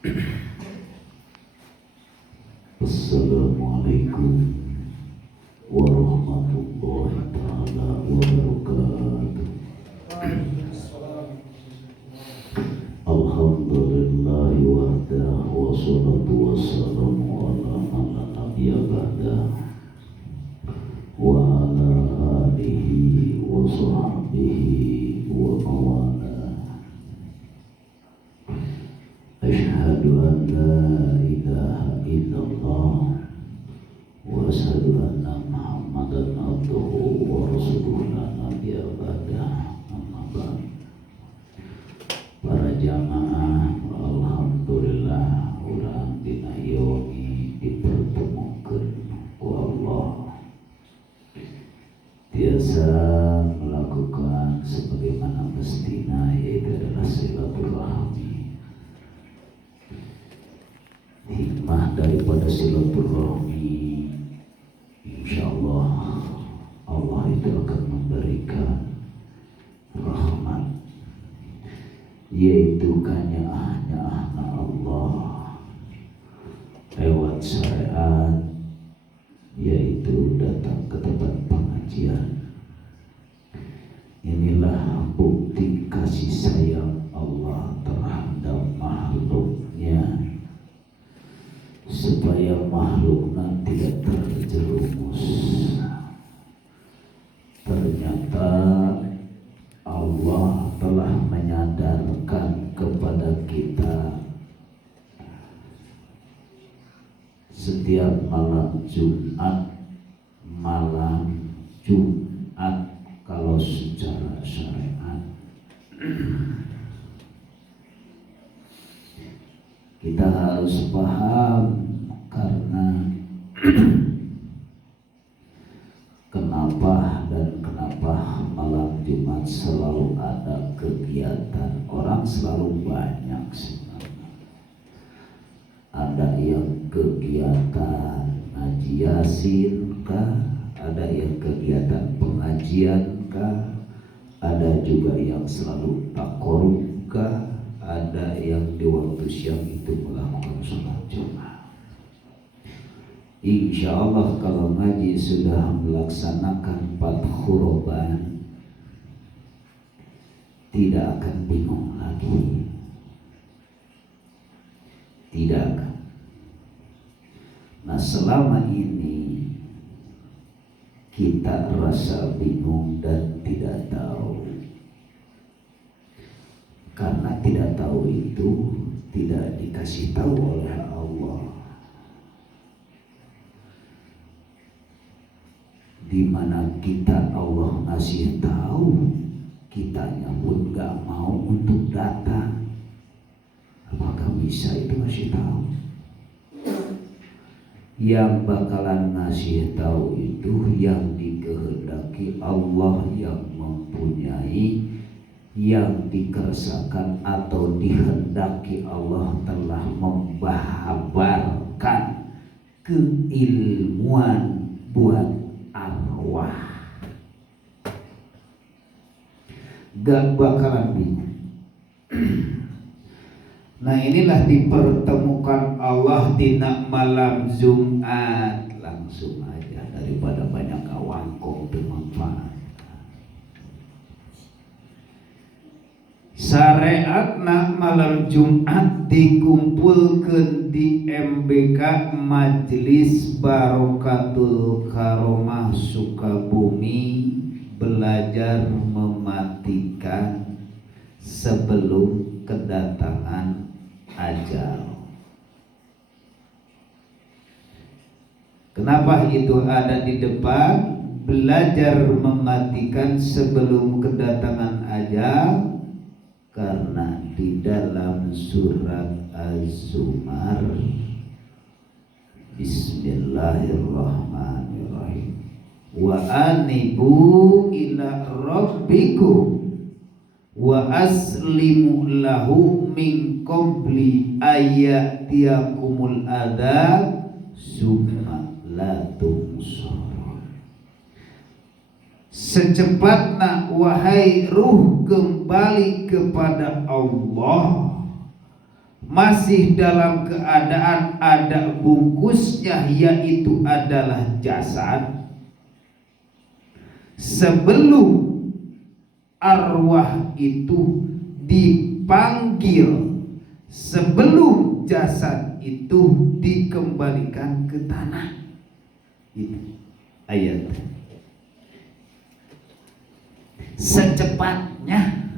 Assalamualaikum warahmatullahi ta'ala wabarakatuh. Alhamdulillahi wahdah wa salatu wassalamu ala man la nabiyya ba'dah wa ala alihi wa sahbihi wa mawala. Asyhadu an la ilaha illallah wa asyhadu anna Muhammadan abduhu wa rasuluhu la nabiyya ba'dah. Amma ba'd. Para jamaah, alhamdulillah urang dina yomi dipertemukeun ku Allah. Tiasa melakukan sebagaimana mestinya, yaitu adalah silaturahmi. Hikmah daripada silaturahmi, insyaallah Allah itu akan memberikan rahmat, yaitu kanyaah-nyaahna Allah lewat syariat, yaitu datang ke tempat pengajian. Inilah bukti kasih sayang Allah terhadap makhluknya, supaya makhluknya tidak terjerumus. Ternyata Allah telah menyadarkan kepada kita setiap malam Jumat kalau secara syariat kita harus paham karena kenapa malam Jumat selalu ada kegiatan. Orang selalu banyak sebenarnya. Ada yang kegiatan ngaji yasin kah, ada yang kegiatan pengajian kah, ada juga yang selalu takorub kah, ada yang di waktu siang itu melakukan sholat Jumat. Insya Allah kalau ngaji sudah melaksanakan 4 khuraban, tidak akan bingung lagi. Tidak akan. Nah, selama ini kita rasa bingung dan tidak tahu. Karena tidak tahu itu tidak dikasih tahu oleh Allah. Di mana kita Allah ngasih tahu, kitanya pun gak mau untuk datang. Apakah bisa itu ngasih tahu? Yang bakalan ngasih tahu itu yang dikehendaki Allah, yang mempunyai, yang dikersakan atau dihendaki Allah telah membahabarkan keilmuan buat arwah. Gak bakalan bingung. Nah, inilah dipertemukan Allah di malam Jumat. Langsung aja daripada banyak awangkong bermanfaat. Syariat malam Jumat dikumpulkan di MBK Majelis Barokatul Karomah Sukabumi, belajar mematikan sebelum kedatangan ajal. Kenapa itu ada di depan? Belajar mematikan sebelum kedatangan ajal. Karena di dalam surat Az-Zumar, Bismillahirrahmanirrahim, wa anibu ila rabbikum wa aslimu lahu min qabli ayyatiyakumul adab summa la tungsarun. Secepatnya wahai ruh kembali kepada Allah, masih dalam keadaan ada bungkusnya, yaitu adalah jasad, sebelum arwah itu dipanggil, sebelum jasad itu dikembalikan ke tanah. Itu ayat. Secepatnya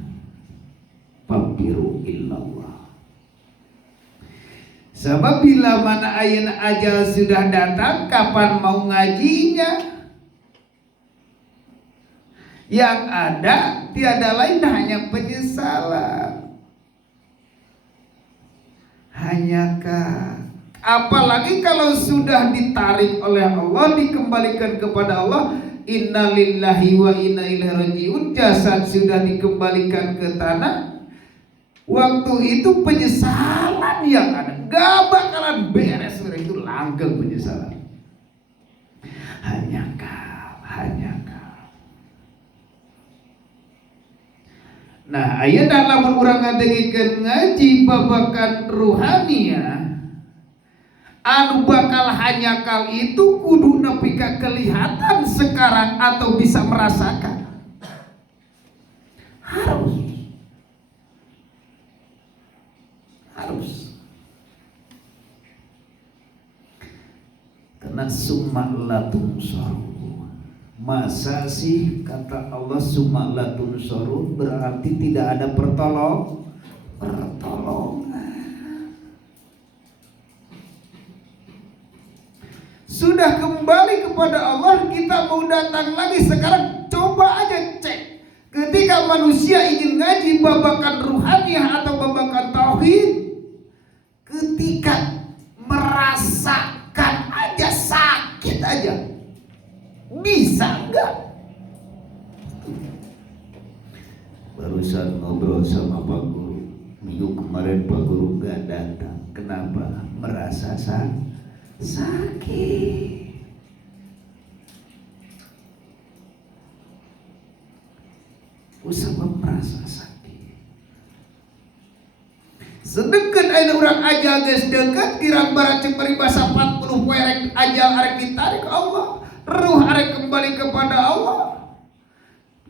fafiru illallah. Sebab bila mana ayat ajal sudah datang, kapan mau ngajinya? Yang ada tiada lain hanya penyesalan. Hanyakah? Apalagi kalau sudah ditarik oleh Allah, dikembalikan kepada Allah, innalillahi wa inna ilaihi rajiun, jasad sudah dikembalikan ke tanah. Waktu itu penyesalan yang ada, gak bakalan beres, itu langgeng penyesalan. Hanyakah? Nah, aya dalam urang ngadengikeun ngaji babakan ruhania, anu bakal hanyakal itu kudu nepi ka kelihatan sekarang atau bisa merasakan. Harus. Karena summa latum saru. Masa sih kata Allah summa latun sorun, berarti tidak ada pertolongan. Sudah kembali kepada Allah, kita mau datang lagi. Sekarang coba aja cek, ketika manusia ingin ngaji babakan ruhaniah atau babakan tauhid, ketika merasakan aja sakit aja, bisa enggak? Barusan ngobrol sama Pak Guru, minggu kemarin Pak Guru gak datang. Kenapa? Merasa sakit. Usah merasa sakit. Sedekat ayeuna urang ajal geus deukeut, kirang barat cek paribasa 40 poe rek ajal arek ditarik Allah. Ruh arek kembali kepada Allah.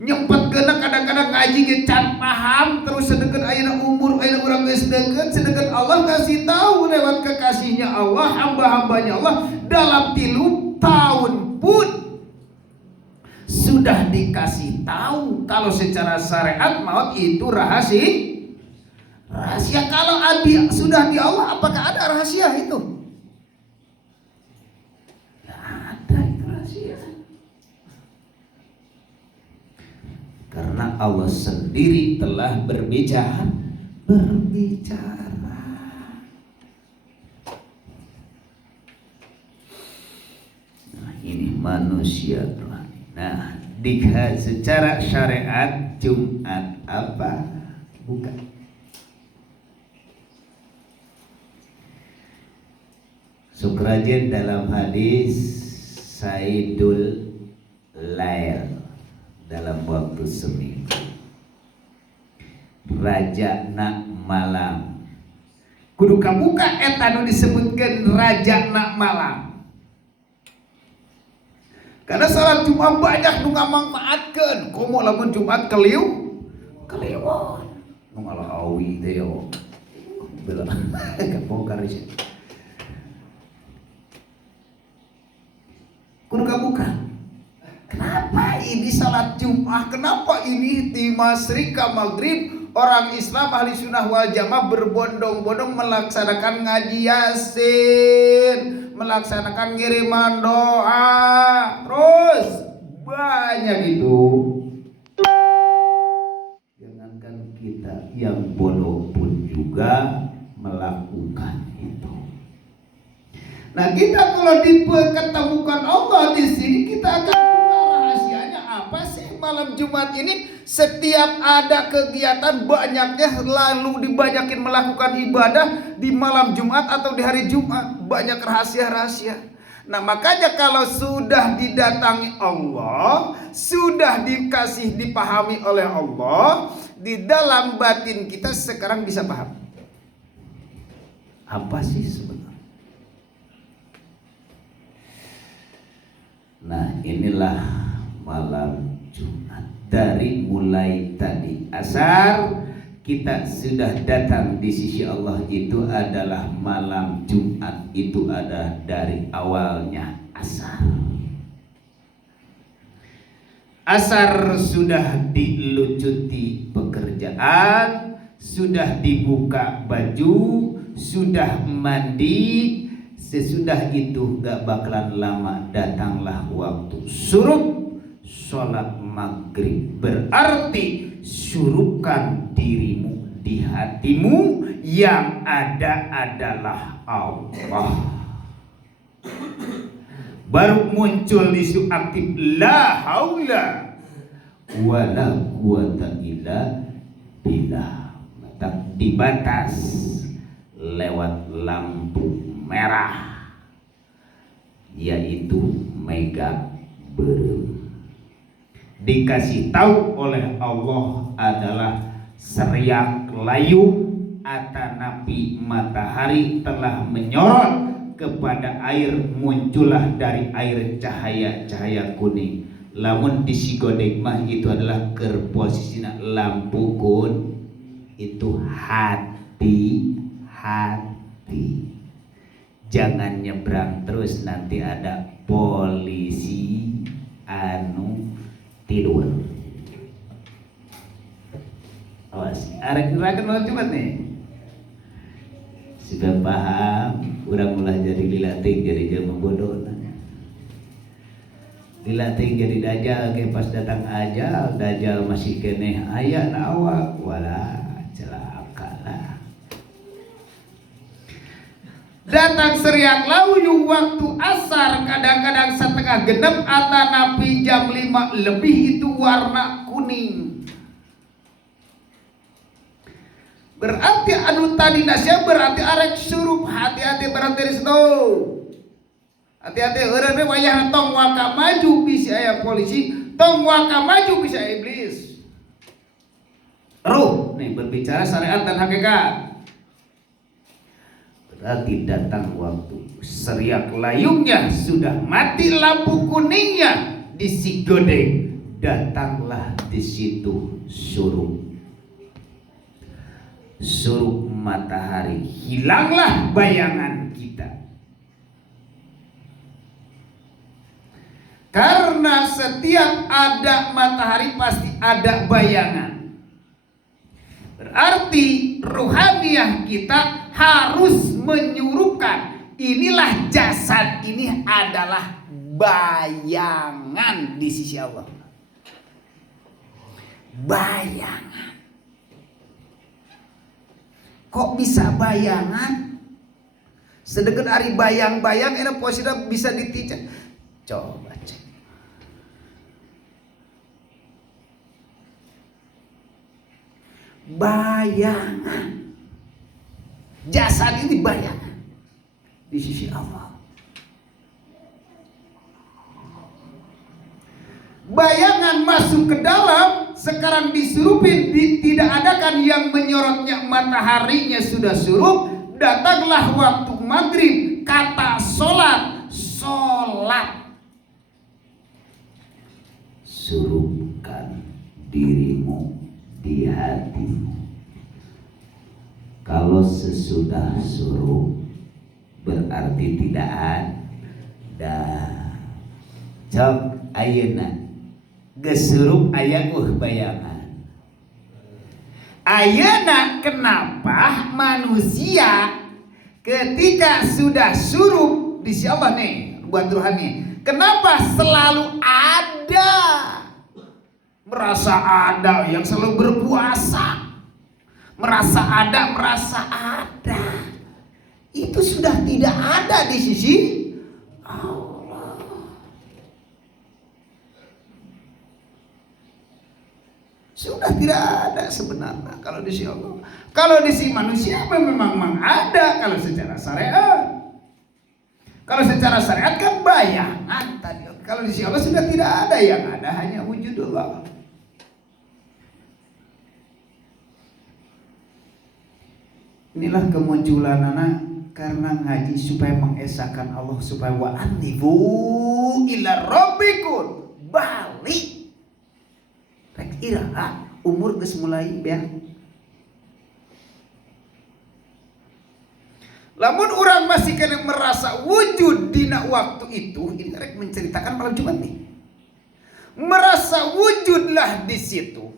Nyempet kena kadang-kadang ngaji ge can paham, terus sedekat ayeuna umur ayeuna urang geus deukeut, sedekat Allah kasih tahu lewat kekasihnya Allah, hamba-hambanya Allah, dalam 3 tahun pun sudah dikasih tahu kalau secara syariat maut itu rahasia. Kalau sudah di Allah, apakah ada rahasia itu? Karena Allah sendiri telah berbicara. Nah, ini manusia. Nah, secara syariat Jumat apa? Bukan. Sukrajen dalam hadis Saidul Lail, dalam waktu seminggu, raja nak malam kudu kabuka eta nu disebutkeun raja nak malam. Karena salat Jumat banyak nu ngamanfaatkeun, komo lamun Jumat keliwon nu ngalawi teh yo bela kabongkar sih kudu kabuka. Kenapa ini salat Jumat? Kenapa ini di Masrik ke Maghrib orang Islam ahli sunnah wal jamaah berbondong-bondong melaksanakan ngaji Yasin, melaksanakan ngiriman doa, terus banyak itu. Jangankan kita yang bodoh pun juga melakukan itu. Nah, kita kalau diperketemukan Allah di sini, kita akan apa sih malam Jumat ini? Setiap ada kegiatan banyaknya lalu dibanyakin melakukan ibadah di malam Jumat atau di hari Jumat, banyak rahasia-rahasia. Nah, makanya kalau sudah didatangi Allah, sudah dipahami oleh Allah, di dalam batin kita sekarang bisa paham. Apa sih sebenarnya? Nah, inilah malam Jumat. Dari mulai tadi asar kita sudah datang di sisi Allah, itu adalah malam Jumat, itu ada dari awalnya asar. Asar sudah dilucuti pekerjaan, sudah dibuka baju, sudah mandi. Sesudah itu gak bakalan lama datanglah waktu syuruk, sholat maghrib. Berarti syurupkan dirimu di hatimu, yang ada adalah Allah. Baru muncul isu aktif la haula wala quwata illa billah. Dibatas lewat lampu merah, yaitu mega berem. Dikasih tahu oleh Allah adalah seriak layu atanapi matahari telah menyorot kepada air, muncullah dari air cahaya kuning. Lamun disigodeng mah itu adalah posisinya lampu kun, itu hati. Jangan nyebrang terus, nanti ada polisi anu tidur. Awas, arek neraka Jumat nih. Sudah paham, urang ulah jadi lilating jadi jelema bodoh. Lilating jadi dajal ke pas datang ajal, dajal masih keneh aya awak, wala celaka lah. Datang seriak layu waktu asar, kadang-kadang setengah genep atanapi jam 5 lebih, itu warna kuning. Berarti anu tadi nasya berarti arek surup. Hati-hati berarti disitu. Hati-hati eureun we wayah tong waka maju bisa aya polisi, tong waka maju bisa iblis. Ruh nih berbicara syariat dan hakikat. Berarti datang waktu seriak layungnya sudah mati lampu kuningnya disigodeng, datanglah di situ surup matahari, hilanglah bayangan kita. Karena setiap ada matahari pasti ada bayangan. Berarti ruhaniyah kita harus menyuruhkan, inilah jasad ini adalah bayangan di sisi Allah. Bayangan. Kok bisa bayangan? Sedekat hari bayang-bayang ini posisinya bisa diticak. Coba cek. Bayangan. Jasad ini bayangan di sisi Allah. Bayangan masuk ke dalam, sekarang disurupin, tidak adakan yang menyorotnya, mataharinya sudah surup. Datanglah waktu maghrib, kata sholat. Surupkan dirimu di hatimu. Kalau sesudah surup berarti tidak ada. Cok ayeuna gesurup aya bayangan. Ayeuna kenapa manusia ketika sudah surup di si Allah nih buat rohani, kenapa selalu ada merasa ada yang selalu berpuasa, merasa ada, itu sudah tidak ada di sisi Allah. Sudah tidak ada sebenarnya kalau di sisi Allah. Kalau di sisi manusia memang ada kalau secara syariat. Kalau secara syariat kan bayangan tadi. Kalau di sisi Allah sudah tidak ada, yang ada hanya wujudullah. Inilah kemunculan anak karena ngaji supaya mengesahkan Allah, supaya wa anibu ila rabbikum, balik rek iraha umur geus mulai ya. Lamun orang masih kena merasa wujud dina waktu itu, ini rek menceritakan malam Jumat nih. Merasa wujudlah di situ.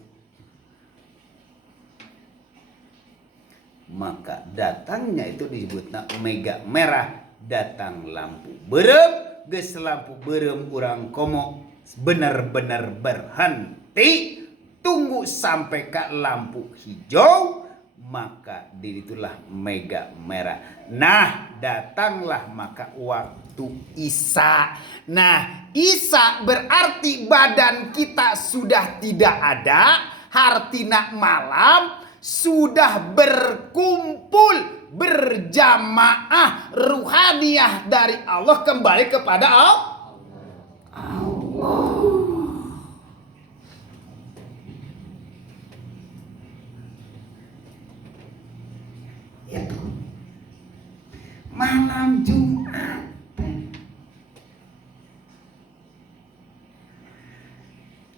Maka datangnya itu disebutna mega merah, datang lampu berem, geus lampu berem urang komo benar-benar berhenti, tunggu sampai ke lampu hijau, maka disitulah mega merah. Nah, datanglah maka waktu Isya. Nah, Isya berarti badan kita sudah tidak ada, hartina malam sudah berkumpul berjamaah ruhaniyah dari Allah kembali kepada Allah. Itu malam Jumat.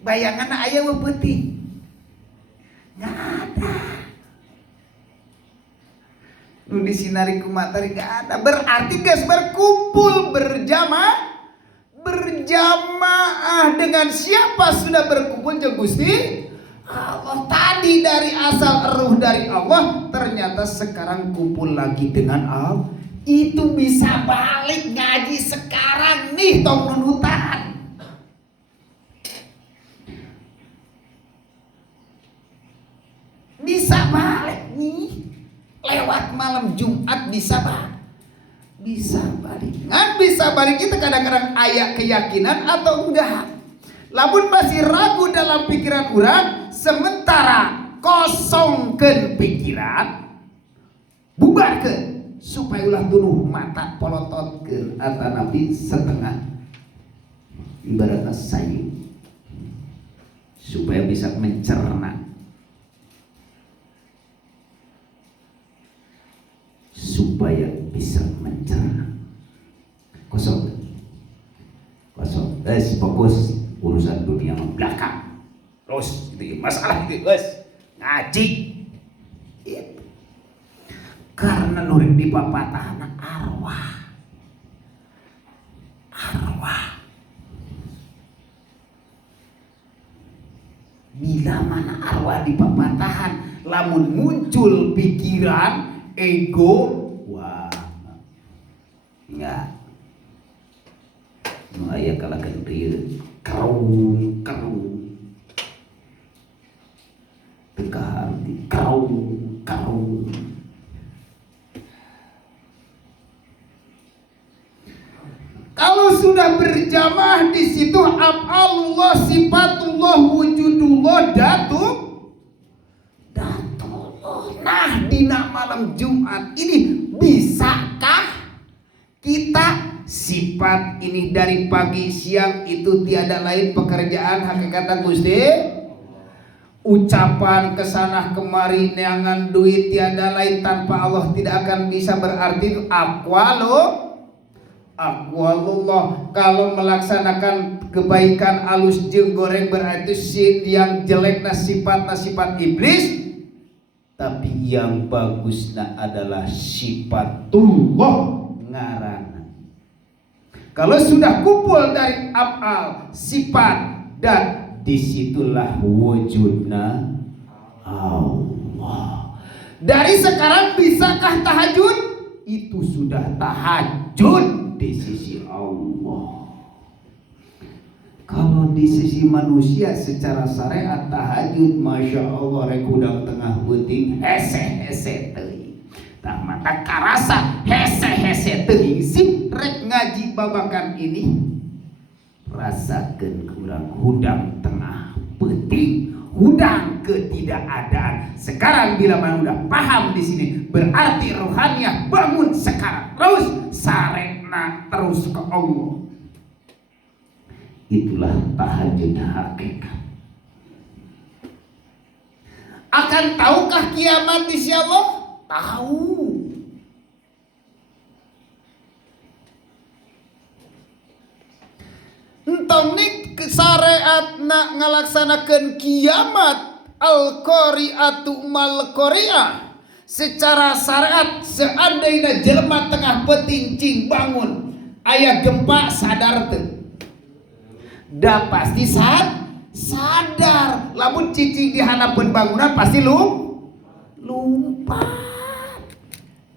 Bayangan aya putih. Nggak ada. Nu disinari ku matahari nggak ada. Berarti guys berkumpul berjamaah dengan siapa sudah berkumpul jeung Gusti Allah. Tadi dari asal ruh dari Allah, ternyata sekarang kumpul lagi dengan Allah. Itu bisa balik ngaji sekarang nih tong nunutan. Bisa balik nih. Lewat malam Jumat bisa balik. Bisa balik. Ngan bisa balik itu kadang-kadang aya keyakinan atau enggak. Lamun masih ragu dalam pikiran urang, sementara kosongkeun pikiran, bubarkeun supaya ulah dulu mata polototkeun atanapi setengah ibaratna sayu supaya bisa mencerna, supaya bisa mencerna. Kosong fokus urusan dunia belakang terus itu masalah itu guys ngaji itu. Karena nurik di papatahan arwah bila mana arwah di papatahan, lamun muncul pikiran ego, wah enggak nu aya kalakeun rieu karung teka arti karung. Kalau sudah berjamaah di situ Allah, sifatullah, wujudullah, datullah. Nah, dina malam Jumat ini bisakah kita sifat ini dari pagi siang itu tiada lain pekerjaan hakikatan Gusti, ucapan kesana kemari neangan duit tiada lain tanpa Allah tidak akan bisa, berarti aqwalullah. Kalau melaksanakan kebaikan alus jeung goreng berarti yang jelek sifat iblis, tapi yang bagusnya adalah sifatullah ngaranna. Kalau sudah kumpul dari af'al, sifat, dan disitulah wujudna Allah. Dari sekarang bisakah tahajud? Itu sudah tahajud di sisi Allah. Kalau di sisi manusia secara syariat tahajud, masya Allah rek udang tengah peuting hese teuing. Tah mata karasa hese teuing sih rek ngaji babakan ini. Rasakeun kurang hudang tengah peuting, hudang ketidakadaan. Sekarang bila mana udah paham di sini, berarti rohaniah bangun sekarang terus sarena terus ke Allah. Itulah tahajud hakikat. Akan tahukah kiamat di sisi Allah? Tahu. nih syariat nak ngalaksanakan kiamat al-qari'atu mal qari'ah. Secara syariat seandainya jelema tengah petincing bangun aya gempa sadar teu? Da pasti sadar. Lamun cicing di hadapan bangunan pasti lumpat.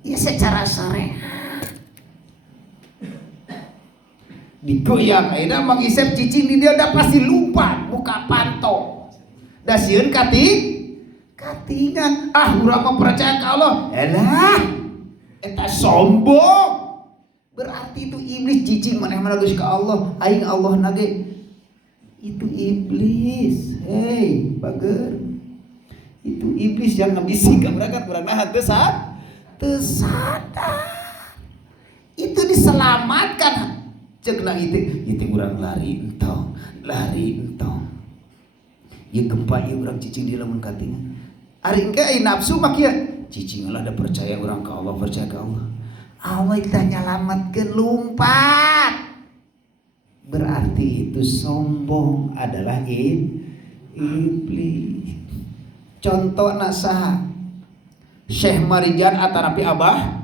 Ya secara syariat. Digoyang ayeuna Mang Isep cicing di dia da pasti lumpat muka panto. Da sieun katingan urang mah percaya ka Allah. Elah eta sombong. Berarti itu iblis cicing maneh geus ka Allah, aing Allah nage. Itu iblis. Hei, bager. Itu iblis yang ngebisik ka urang nahan teu sadar. Itu diselamatkan. Cekna itu urang lari entong. Ieu gempa ieu urang cicing di lamun katingan. Ari engke ai nafsu mah kieu. Cicing lah da percaya urang ka Allah, percaya ka Allah. Allah kita nyelamatkeun lumpat. Berarti itu sombong adalah iblis. Contohna saha? Syekh Marijan atarapi Abah.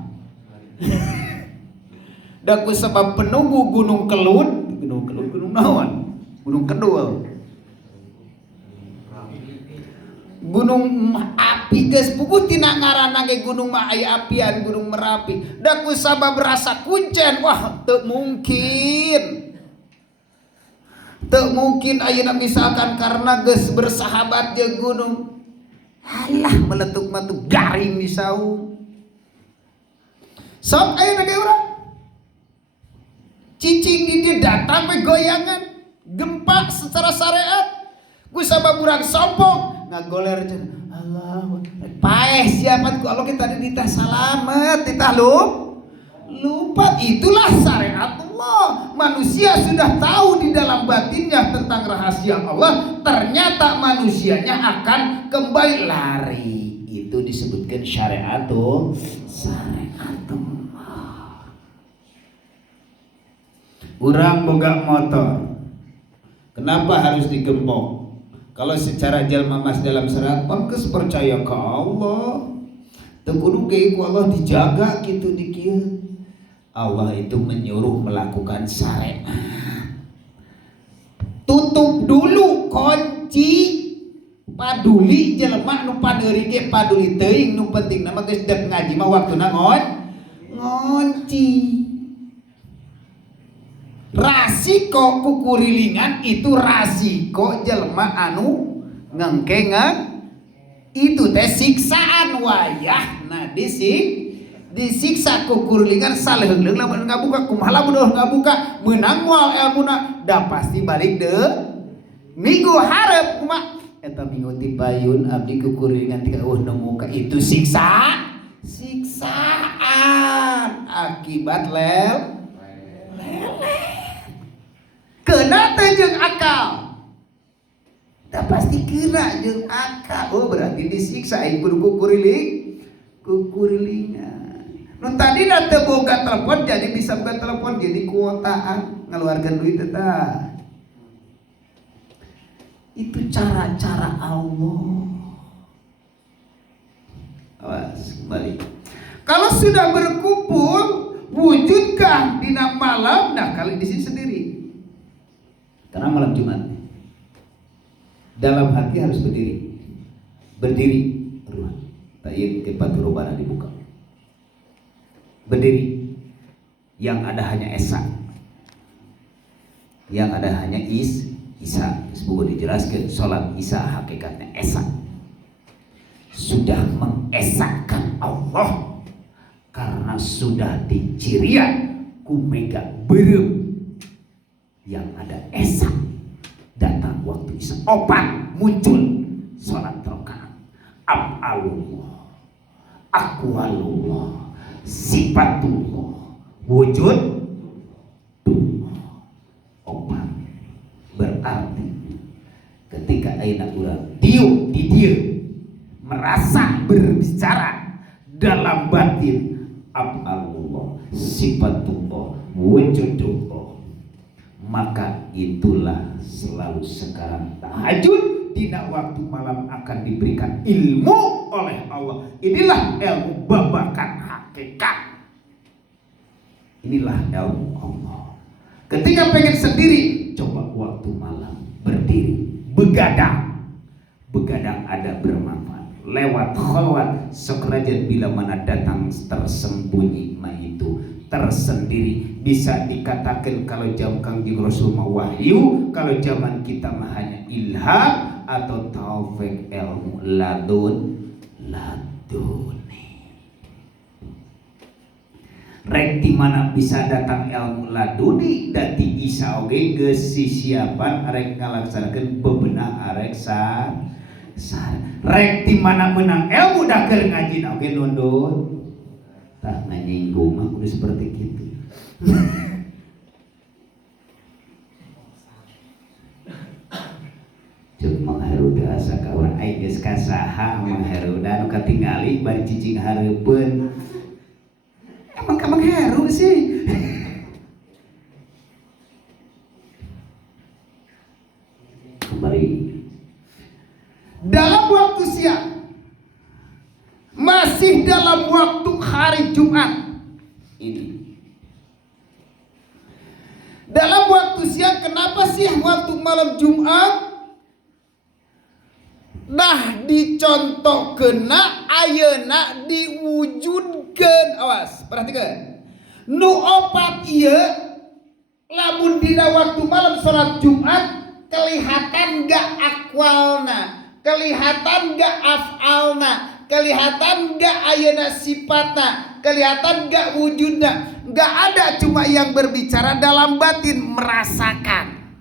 Da ku sebab penunggu Gunung Kelud, gunung naon? Gunung Kedul. Gunung api geus puguh tina ngaranna ge gunung mah aya apian Gunung Merapi. Da ku sabab berasa kuncen, wah teu mungkin. Teu mungkin ayeuna misalkan karena geus bersahabat jeung gunung. Halah meletuk-meletuk garing di saung. Sok ayeuna ge urang. Cicing di dia datang we goyangan, gempa secara syariat. Ku sabab urang sombong ngagoler cenah. Allah, paeh siapa ku Allah kita ditah salamet, ditah lupa. Itulah syariat Allah. Manusia sudah tahu di dalam batinnya tentang rahasia Allah, ternyata manusianya akan kembali lari. Itu disebutkan syariat Allah. Urang boga motor, kenapa harus digembok? Kalau secara jalma mas dalam syarat pangkes percaya ke Allah, teu kudu ge ku Allah dijaga gitu di kieu. Allah itu menyuruh melakukan syariat. Tutup dulu kunci, paduli jelema nu padeuri ge paduli teuing, nu penting nama geus dek ngaji mah waktuna ngunci. Rasiko kukurilingan itu rasiko jelema anu ngengkengan itu teh siksaan wayah. Nah disiksa kukurilingan saleungleung lamun ngabuka kumaha lamun ngabuka meunang moal elmuna da pasti balik deu minggu hareup kumaha eta minggu ti payun abdi kukurilingan ti eueuh nemu ka itu siksaan akibat lele kena teh jeung akal. Da pasti kira jeung akal. Oh berarti disiksa aing kudu kukurilingan. Nu tadi teu boga telepon jadi bisa boga telepon jadi kuotaan ngaluarkeun duit eta. Itu cara-cara Allah. Awas kembali. Kalau sudah berkumpul wujudkan dina malam, nah kali di sini sendiri. Karena malam Jumat dalam hati harus berdiri rumah tayyib kepat rubana dibuka berdiri, yang ada hanya esa, yang ada hanya isa. Semoga dijelaskan sholat isa hakikatnya esa, sudah mengesahkan Allah karena sudah dicirian kumega berem. Yang ada esa datang waktu isya opat muncul sholat rakaat af'alullah aqwalullah sifatullah wujud opat. Berarti ketika ayeuna urang diu di dieu merasa berbicara dalam batin af'alullah sifatullah wujudullah maka itulah selalu sekarang tahajud dina waktu malam akan diberikan ilmu oleh Allah. Inilah ilmu babakan hakikat. Inilah ilmu Allah. Ketika pengen sendiri, coba waktu malam berdiri, begadang. Begadang ada bermanfaat. Lewat khalwat sekerajan bila mana datang tersembunyi itu tersendiri. Bisa dikatakan kalau jam Kangjeng Rasul mah wahyu, kalau zaman kita mah hanya ilham atau taufik ilmu laduni. Rek di mana bisa datang ilmu laduni dan di isa oge geus sisiapan arek ngalaksanakeun bebenah arek sar. Rek di mana menang ilmu da keur ngaji oge nundun. Tah nganyinggung mah kudu seperti kitu. Cuk mangharuda saka urang aing geus kasaha mangharuda anu katingali bari cicing hareupeun. Emang kamang haru sih. Kembali dalam waktu siang, masih dalam waktu hari Jumat ini. Dalam waktu siang, kenapa sih waktu malam Jumat dah dicontohkeun ayeuna diwujudkeun. Awas, perhatikan. Nu opat ieu lamun dina waktu malam salat Jumat kelihatan gak akwalna, kelihatan gak afalna, kelihatan gak ayeuna sifatna, kelihatan gak wujudna. Gak ada, cuma yang berbicara dalam batin, merasakan.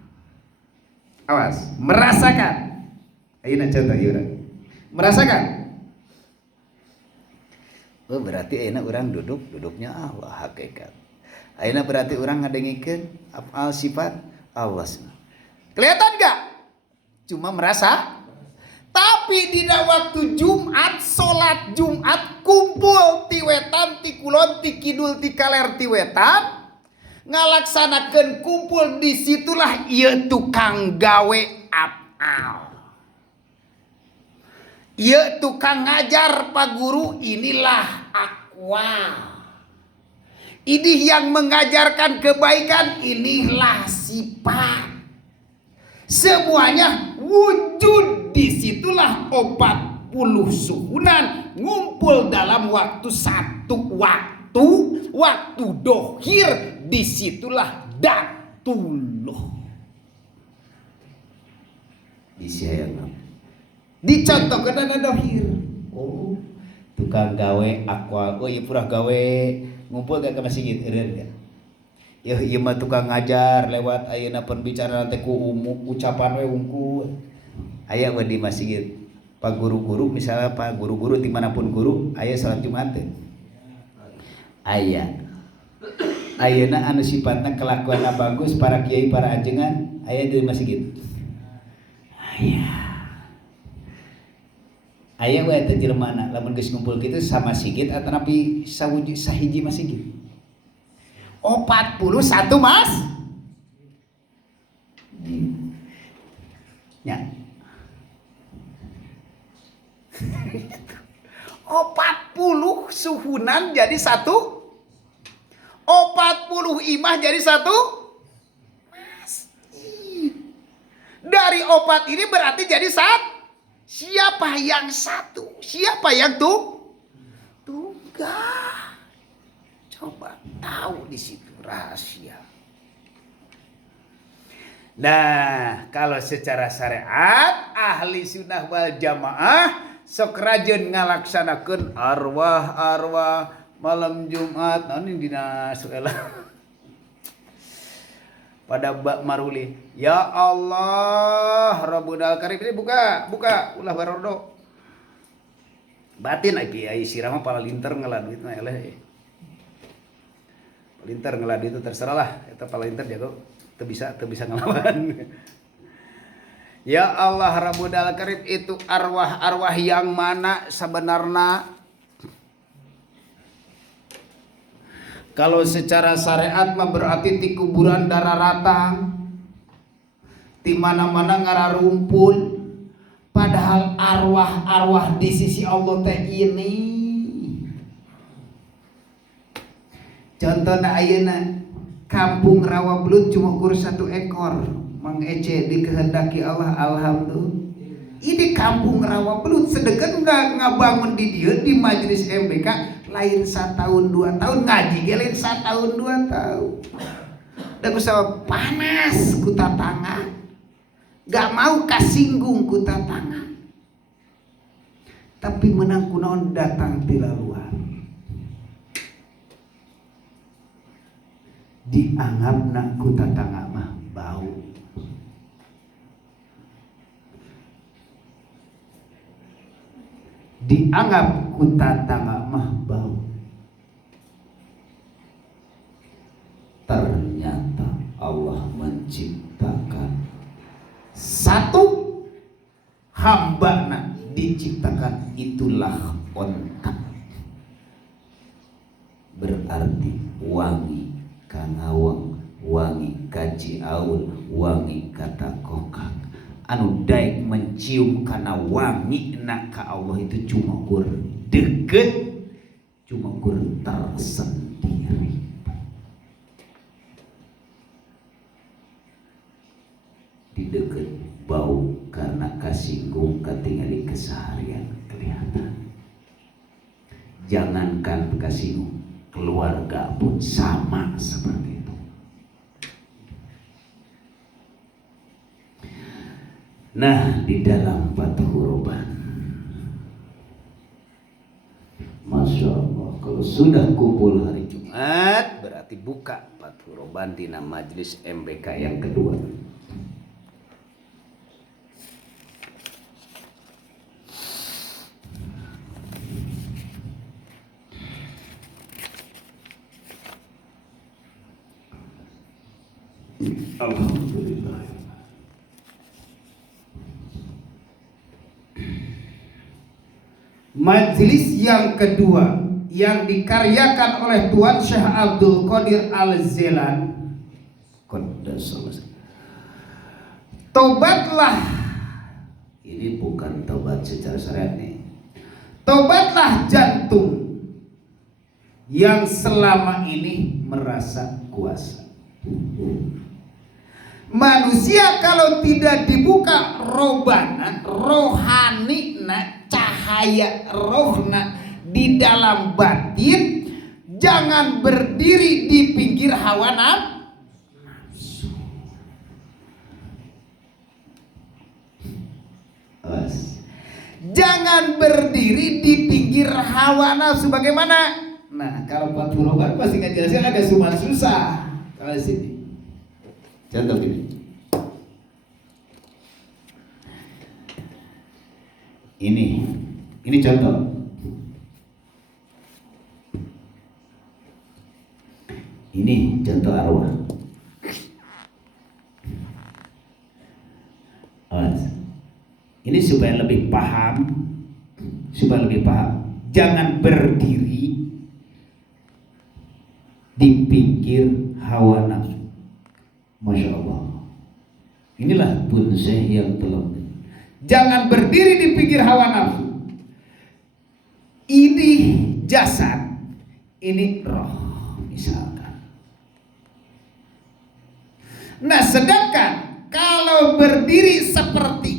Awas, merasakan. Ayeuna contoh ieu merasakan. Oh berarti ayeuna urang duduknya Allah hakikat. Ayeuna berarti urang ngadengikeun afal sifat Allah. Kelihatan gak? Cuma merasa. Tapi di waktu Jumat, sholat Jumat, kumpul ti wetan, ti kulon, ti kidul, ti kaler, ti wetan, ngalaksanakeun kumpul, disitulah ieu tukang gawe afal. Ieu tukang ngajar Pak Guru, inilah akwal. Ini yang mengajarkan kebaikan, inilah sifat. Semuanya wujud, disitulah 40 suhunan ngumpul dalam waktu satu waktu dohir, disitulah datullah. Dicontohkan ada dohir. Oh, tukang gawe akwal. Oh iya purah gawe ngumpul gak ke masjid eureun kan. Ya ieu mah tukang ngajar lewat ayeuna pembicaraan teh ku ucapan we unggul. Aya we di masjid. Pak guru-guru misalnya Pak guru-guru dimanapun guru aya salat Jumat teh. Aya. Ayeuna anu sifatna kelakuanna bagus para kiai para ajengan aya di masjid. Aya. Aya we teh jelema lamun geus ngumpul kitu sama sigit atanapi sahiji masjid. 41 mas ya 40 suhunan jadi satu, 40 imah jadi satu masjid. Dari opat ini berarti jadi satu. Siapa yang satu? Siapa yang tunggal? Coba tahu di situ rahasia. Nah, kalau secara syariat ahli sunnah wal jamaah sok rajin ngalaksanakeun arwah malam Jumat naon dina suela. Pada bab maruli. Ya Allah, Rabbul Karim ini buka ulah barodo. Batin lagi ai sirama pala linter ngeladuit mah eleh. Linter ngeladi itu terserah lah, itu kalau linter jago teu bisa ngelawan. Ya Allah Rabbul Karim itu arwah yang mana sebenarnya? Kalau secara syariat mah berarti di kuburan darah ratang. di mana-mana ngararumpul, padahal arwah-arwah di sisi Allah teh ini. Contohnya ayeuna kampung Rawabelut cuma ukur 1 ekor, Mang Ece dikehendaki Allah, alhamdulillah. Ini kampung Rawabelut sedeket nggak bangun di dia di majelis MBK lain 1 tahun 2 tahun ngaji lain 1 tahun 2 tahun. Da kusah panas ku tatangga, gak mau kasinggung ku tatangga, tapi menang kunaon datang tila luar. Dianggapna ku tatangga mah bau. Dianggap ku tatangga mah bau. Ternyata Allah menciptakan satu hambana diciptakan itulah ontak, berarti wangi kangawang, wangi kaji aul, wangi kata kokak. Anu daek mencium karena wangi nak ka Allah itu cuma kur deket, cuma kur tersendiri. Di deket bau karena kasinggung katingali keseharian kelihatan. Jangankan kasinggung, keluarga pun sama seperti itu. Nah, di dalam Fathur Robban, Masya Allah, kalau sudah kumpul hari Jumat berarti buka Fathur Robban di majelis MBK yang kedua. Alhamdulillah. Majelis yang kedua yang dikaryakan oleh Tuan Syekh Abdul Qadir Al-Zilan, tobatlah. Ini bukan tobat secara syariat nih. Tobatlah jantung yang selama ini merasa kuasa. Manusia kalau tidak dibuka robana, rohanina, cahaya rohna di dalam batin, jangan berdiri di pinggir hawa nafsu. Jangan berdiri di pinggir hawa nafsu. Bagaimana? Nah, kalau Fathur Robban pasti ngejelasin ada cuma susah. Kalau sini contoh gini. Ini contoh. Ini contoh arwah. Ini supaya lebih paham, jangan berdiri di pinggir hawa nafsu. Masya Allah. Inilah punzeh yang telah. Jangan berdiri di pinggir hawa nafsu. Ini jasad, ini roh misalkan. Nah, sedangkan kalau berdiri seperti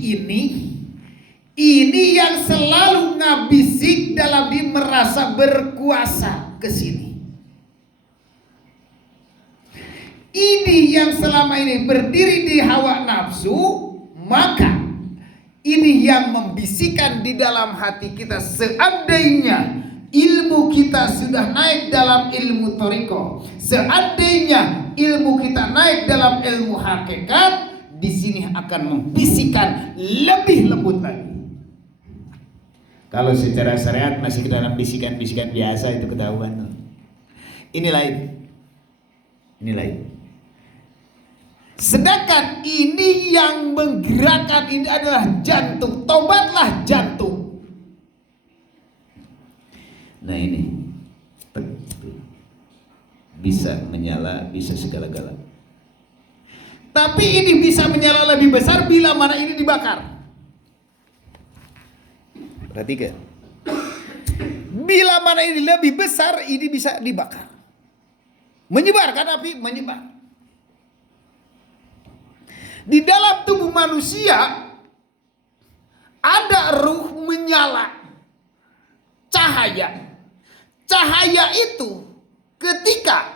ini yang selalu ngabisik dalam diri merasa berkuasa ke sini. Ini yang selama ini berdiri di hawa nafsu, maka ini yang membisikkan di dalam hati kita. Seandainya ilmu kita sudah naik dalam ilmu thariqah, seandainya ilmu kita naik dalam ilmu hakikat, di sini akan membisikkan lebih lembut lagi. Kalau secara syariat masih ke dalam bisikan-bisikan biasa, itu ketahuan. Ini lain. Sedangkan ini yang menggerakkan ini adalah jantung. Tobatlah jantung. Nah ini bisa menyala, bisa segala-gala. Tapi ini bisa menyala lebih besar bila mana ini dibakar. Perhatikan. Bila mana ini lebih besar, ini bisa dibakar. Menyebarkan api, menyebar. Di dalam tubuh manusia ada ruh menyala. Cahaya. Cahaya itu ketika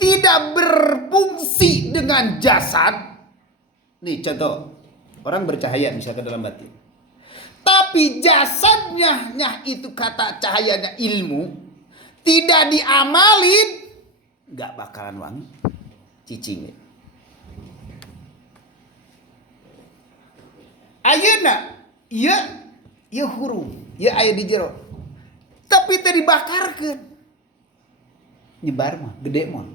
tidak berfungsi dengan jasad. Nih contoh, orang bercahaya misalkan dalam batin. Tapi jasadnya itu kata cahayanya ilmu, tidak diamalin, gak bakalan wangi. Cicing. Ayeuna, iya huruf, iya aya di jero. Tapi tadi dibakarkeun. Nyebar mah, gede mah.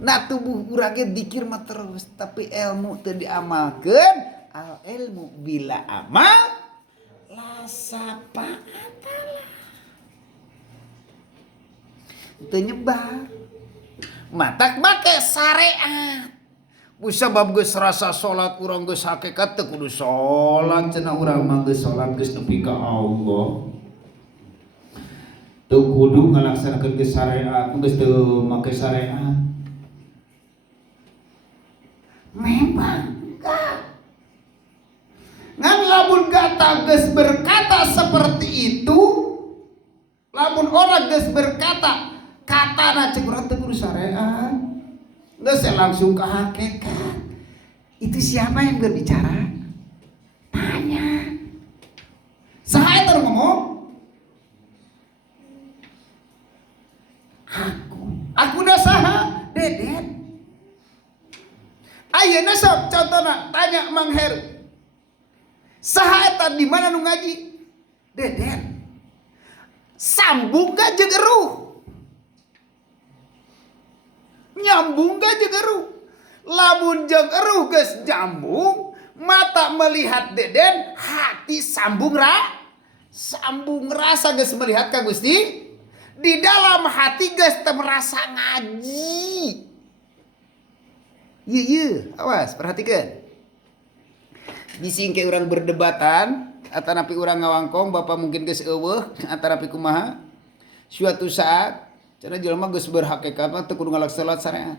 Nah tubuh urang ge dikir mah terus, tapi ilmu teu diamalkeun. Al ilmu bila amal lasapa'atalah. Teu nyebar. Matak make syariat. Sabab geus rasa salat urang geus hakikat teu kudu salat cenah urang mah geus salat geus nepi ka Allah. Teu kudu ngalaksanakeun ke syariat, geus teu make syariat. Memang enggak. Ngan lamun kata geus berkata seperti itu, lamun orang geus berkata katana cek urang teu kudu syariat. Geus langsung ke hakikat. Itu siapa yang berbicara? Tanya. Saha eta ngomong? Aku udah saha? Deden. Ayeuna sok contohna tanya Mang Heru. Saha eta di mana nu ngaji? Deden. Sambung gak jeung eruh? Nyambung gak jeung eruh? Lamun jeung eruh geus nyambung, mata melihat Deden, hati sambung rasa geus melihat ka Gusti. Di dalam hati geus teu merasa ngaji. Ieu, awas perhatikan. Bising ke urang berdebatan, atanapi urang ngawangkong, bapak mungkin geus eueuh, atanapi kumaha. Suatu saat cenah jelema geus berhakikat mah teu kudu ngalaksanakeun syariat.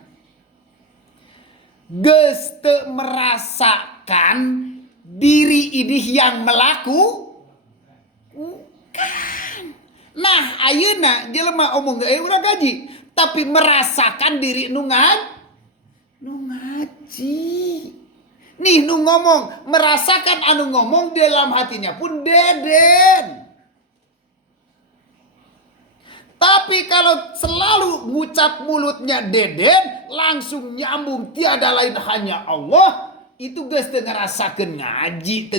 Geus teu merasakan diri ini yang melakukan. Nah, ayeuna jelema omong urang gaji, tapi merasakan diri nu ngaji. Nih nu ngomong, merasakan anu ngomong dalam hatinya pun Deden. Tapi kalau selalu ngucap mulutnya Deden, langsung nyambung tiada lain hanya Allah, itu geus teu ngarasakeun ngaji,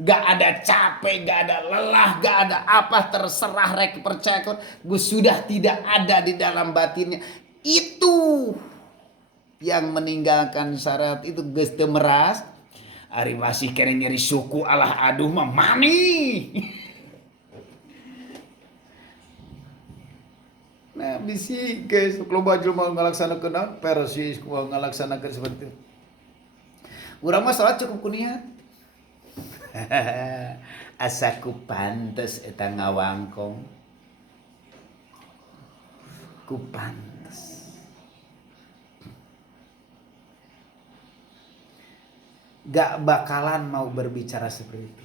gak ada capek, gak ada lelah, gak ada apa, terserah rek percaya Gus sudah tidak ada di dalam batinnya. Itu yang meninggalkan syariat itu geus teu meras. Ari masih kene nyeri suku alah aduh mah mani. Nah bisi guys, loba jelema ngalaksanakeun persis ngalaksanakeun seperti itu. Urang mah salat cukup ku niat. Asa ku pantes eta ngawangkong. Ku pantes. Gak bakalan mau berbicara seperti itu.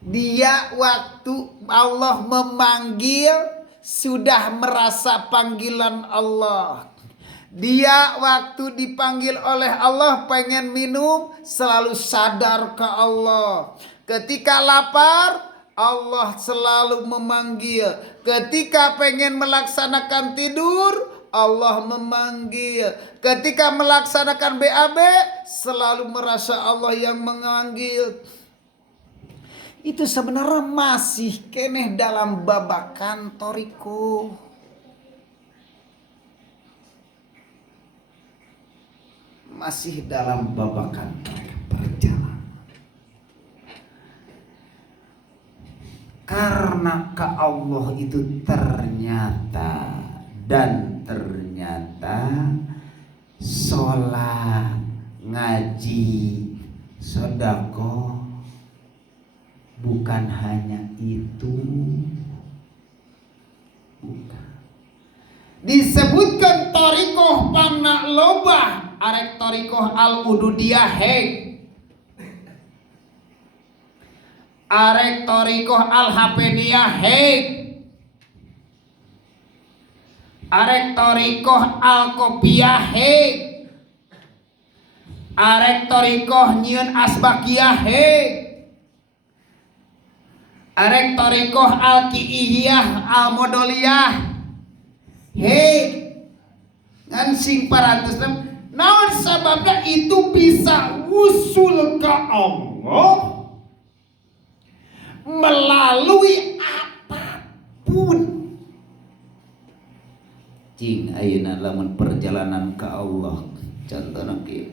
Dia waktu Allah memanggil sudah merasa panggilan Allah. Dia waktu dipanggil oleh Allah pengen minum selalu sadar ke Allah. Ketika lapar Allah selalu memanggil. Ketika pengen melaksanakan tidur Allah memanggil. Ketika melaksanakan BAB selalu merasa Allah yang memanggil. Itu sebenarnya masih keneh dalam babakan toriko. Masih dalam babakan perjalanan. Karena ke Allah itu ternyata Dan ternyata sholat, ngaji, sedekah bukan hanya itu. Bukan. Disebutkan torikoh pangna lobah, arek torikoh al-ududiyah heg, arek torikoh al-hapeniyah heg, arek torikoh al-kopiyah heg, arek torikoh nyieun asbakiyah heg, arek torikoh al-kiihiyah al-modoliyah hei, ngan sing parantesna naon sababna itu bisa wusul ke Allah melalui apapun. Cing ayeuna lamun perjalanan ke Allah contohna kieu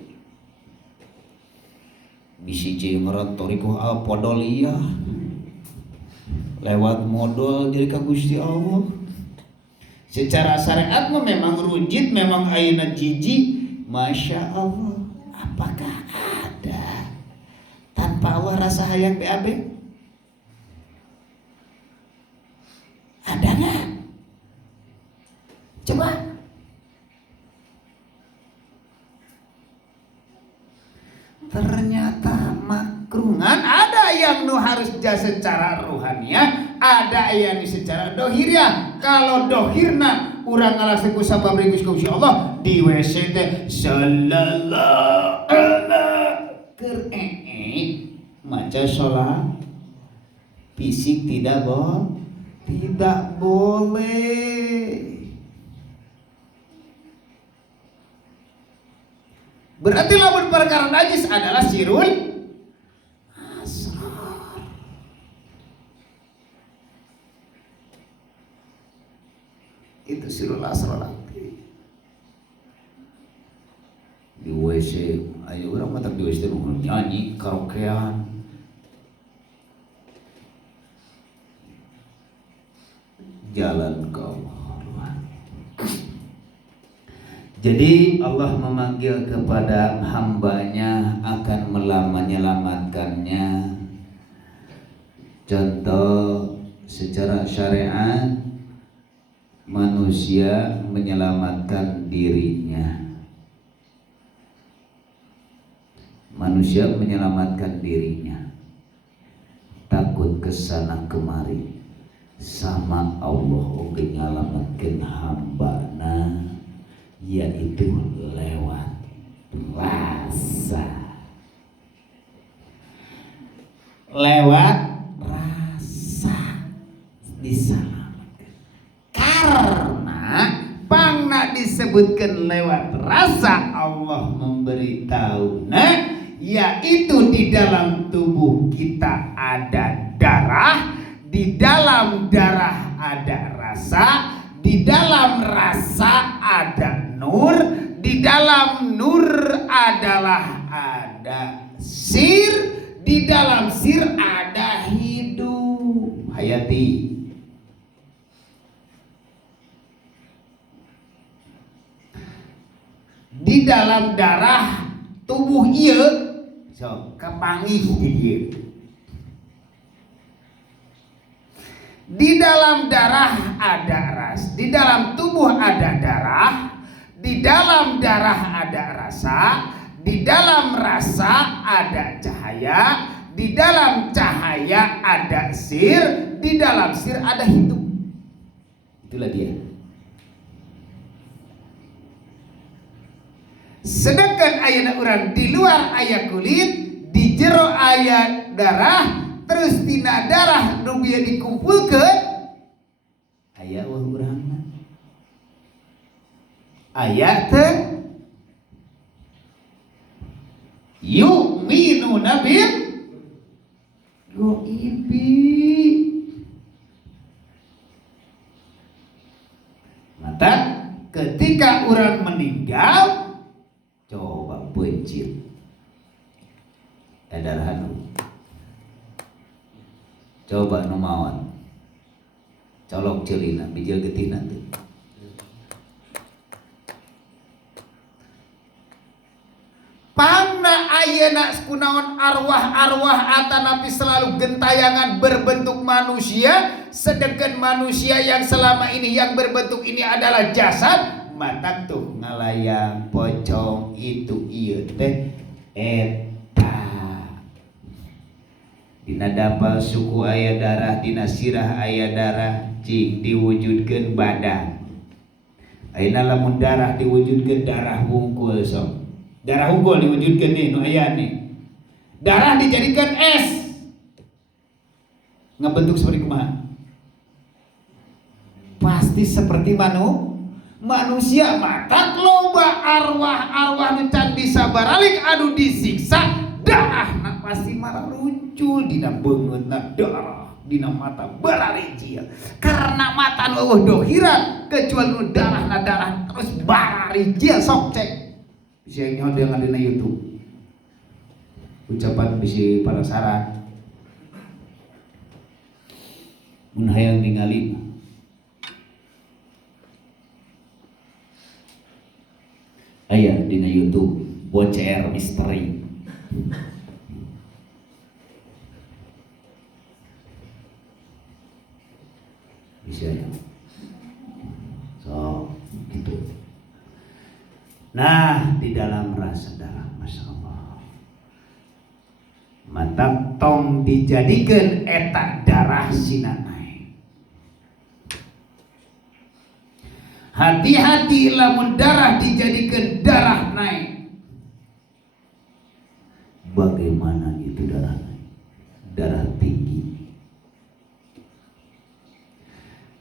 bisi cing ngaran torikoh al-podoliyah lewat modal jadi ka Gusti Allah. Secara syariat memang rujit, memang ayeuna jiji, masya Allah. Apakah ada tanpa Allah rasa hayang BAB? Ada nggak? Coba. Ternyata makruhan. Ada yang harus secara rohaniah, ada yang secara dohirnya. Kalau dohirna urang ngalaksanakeun ku sababreun Gusti Allah di WC teh sallallahu alaihi keur maca salat fisik tidak boleh. Berarti lamun perkara najis adalah sirul asrar. Itu sirul asrar nanti. Di WC, ayo orang mata di WC itu nyanyi karaokean. Jalan ke Allah. Jadi Allah memanggil kepada hambanya akan menyelamatkannya. Contoh secara syariat manusia menyelamatkan dirinya. Manusia menyelamatkan dirinya. Takut kesana kemari sama Allah oge nyalametkeun hambana, yaitu lewat rasa. Lewat rasa diselamatkan. Karena pangna disebutkan lewat rasa, Allah memberitahuna yaitu di dalam tubuh kita ada darah, di dalam darah ada rasa, di dalam rasa ada nur, di dalam nur adalah ada sir, di dalam sir ada hidup. Hayati. Di dalam darah tubuh ieu so kepangih di dieu. Di dalam darah ada ras, di dalam tubuh ada darah, di dalam darah ada rasa, di dalam rasa ada cahaya, di dalam cahaya ada sir, di dalam sir ada hidup. Itulah dia. Sedangkan ayeuna urang di luar aya kulit, di jero aya darah, terus tina darah nu bieu dikumpulkeun aya urangna. Aya teh yu'minuna bil ghaibi. Mata ketika orang meninggal coba pencit dadarahan, coba nu maot colok ceulina bijil geutina teh ayeuna kunaon arwah-arwah atanapi selalu gentayangan berbentuk manusia, sedangkan manusia yang selama ini yang berbentuk ini adalah jasad, mata tuh ngalayang pocong itu ieu teh eta. Dina dapal suku aya darah, dina sirah aya darah, cing diwujudkeun badan. Ayeuna lamun darah diwujudkeun darah hungkul sok. Darah unggul diwujudkan nih, nu aya nih. Darah dijadikan es. Ngebentuk seperti kumaha? Pasti seperti manusia. Mata loba arwah-arwah nu can bisa baralik anu disiksa, darahna pasti malah runcul dina beungeutna darah, dina mata bararijil. Karena mata nu eueuh dohiran, kecuali nu darahna darah terus bararijil sok cek. Bisa nyodeng di YouTube ucapan bisi para saran mun hayang ningali aya dina YouTube Bocer Misteri. Bisa ya. So gitu. Nah, di dalam rasa darah, Masya Allah, mata tong dijadikan eta darah sinanai. Hati-hati lamun darah dijadikan darah naik. Bagaimana itu darah naik? Darah tinggi.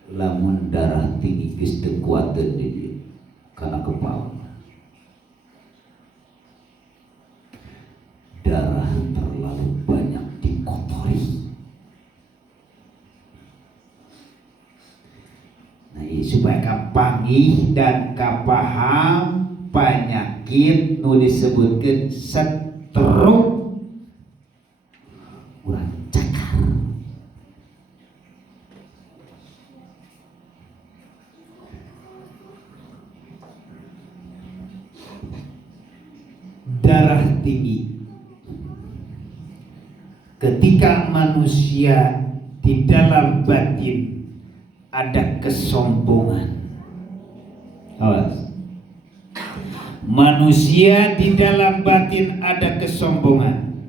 Lamun darah tinggi geus teu kuateun di dieu kana kepala. Darah terlalu banyak dikotori. Nah, supaya kapangih dan kapaham penyakit nu disebutkeun stroke urang cakar. Darah tinggi. Ketika manusia di dalam batin ada kesombongan. Awas. Manusia di dalam batin ada kesombongan.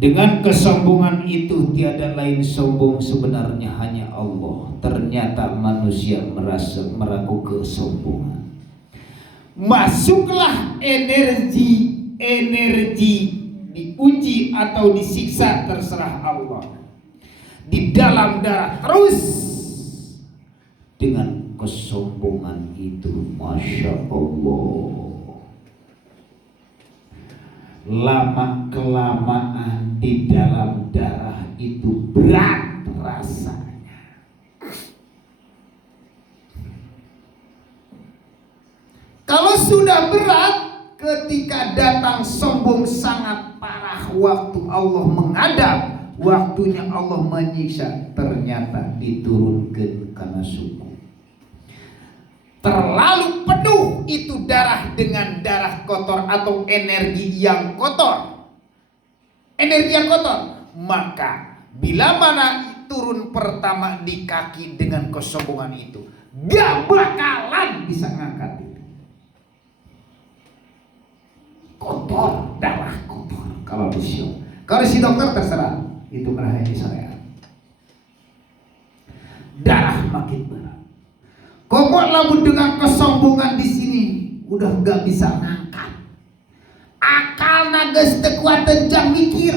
Dengan kesombongan itu tiada lain sombong sebenarnya hanya Allah. Ternyata manusia merasa meragu kesombongan. Masuklah energi diuji atau disiksa terserah Allah di dalam darah terus dengan kesombongan itu. Masya Allah, lama kelamaan di dalam darah itu berat rasanya. Kalau sudah berat, ketika datang sombong sangat parah, waktu Allah mengadab, waktunya Allah menyiksa, ternyata diturunkan karena suku. Terlalu penuh itu darah dengan darah kotor atau energi yang kotor. Energi yang kotor. Maka bila mana turun pertama di kaki dengan kesombongan itu, gak bakalan bisa ngangkat. Kotor, darah kotor. Kalau si dokter terserah, itu rahasia syariat. Darah makin berat. Komot lamun dengan kesombongan di sini udah gak bisa ngangkat. Akalna geus teu kuateun jang mikir,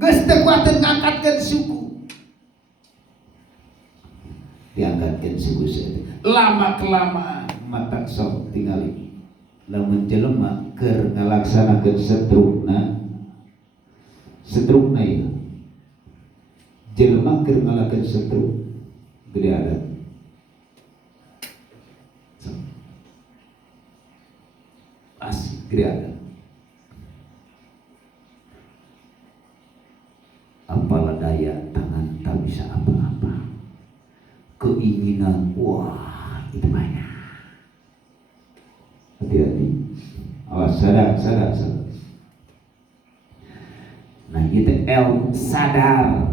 geus teu kuateun ngangkatkeun suku. Diangkatkeun suku saya. Lama kelamaan mata sok tingali. Lamun jelema keur ngalaksanakeun setrukna ya. Jelema keur ngalakeun setruk gede adat. Asik gede adat. Apalah daya tangan tak bisa apa-apa. Keinginan wah itu banyak. Hati-hati, Awas, sadar. Nah itu ilmu sadar.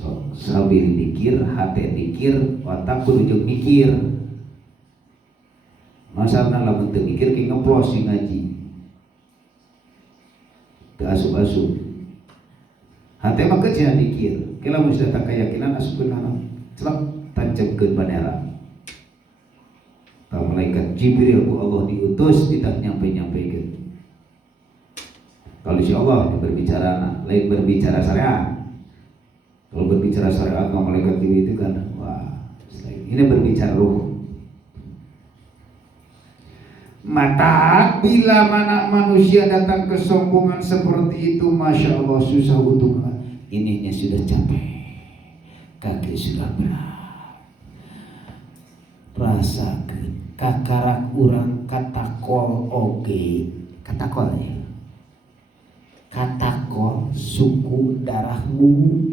So, sambil mikir, hati mikir, otak kudu mikir. Masalahnya lamun teu mikir kayak ngeplos si ngaji. Teu asup-asup. Hati mah kecil mikir. Kela mun datang keyakinan asupkeun kana. Celak tancapkeun bandera. Malaikat Jibril ku Allah diutus tidak nyampe-nyampekeun. Kalau si Allah berbicara lain berbicara syariat. Kalau berbicara syariat malaikat Jibril itu kan wah, ini berbicara ruh. Mata bila mana manusia datang kesombongan seperti itu, masya Allah susah untuk ininya sudah capek, kaki sudah berat, rasakan kakarak urang katakol oge, katakol ya, katakol suku darahmu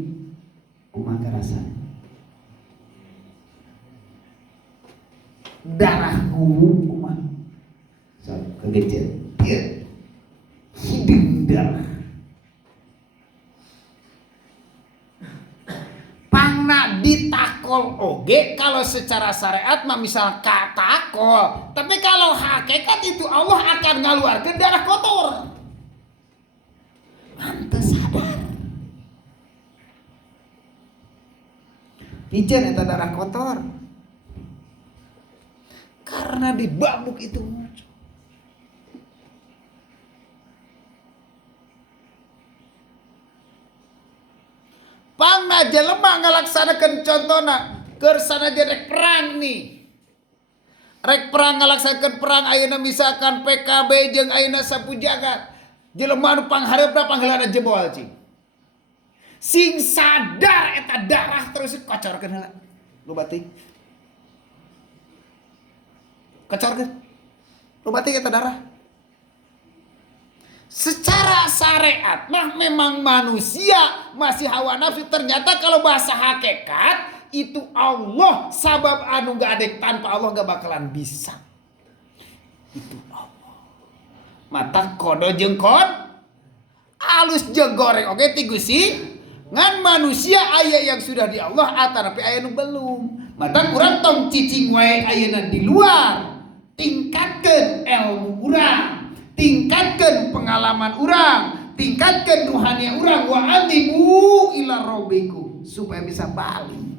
kumaha rasanya darahmu kumaha kegecet hidung darah pangna ditakol oge kalau secara syariat mah misal katakol, tapi kalau hakikat itu Allah akan ngaluarkeun darah kotor. Pantes sadar pijen eta darah kotor karena di babuk itu muncul. Pangna jelema ngalaksanakeun contona keur sanajan rek perang nih. Rek perang ngalaksanakeun perang ayeuna misalkan PKB jeung ayeuna sapu jagat. Jelema nu panghareupna pangheulana jebol cing. Sing sadar eta darah terus kocorkeun heula. Lu batik. Kocorkeun. Lu batik eta darah. Secara syariat mah memang manusia masih hawa nafsu, ternyata kalau bahasa hakikat itu Allah sabab anu gak adek, tanpa Allah gak bakalan bisa. Itu Allah. Mata kodo jengkot alus jeung goreng oke ti Gusti ngan manusia aya yang sudah di Allah atanapi aya nu belum. Mata kurang tong cicing wae ayeuna di luar, tingkatkeun ilmu urang, tingkatkan pengalaman orang, tingkatkan ruhania orang, wa anibu ila rabbikum supaya bisa balik.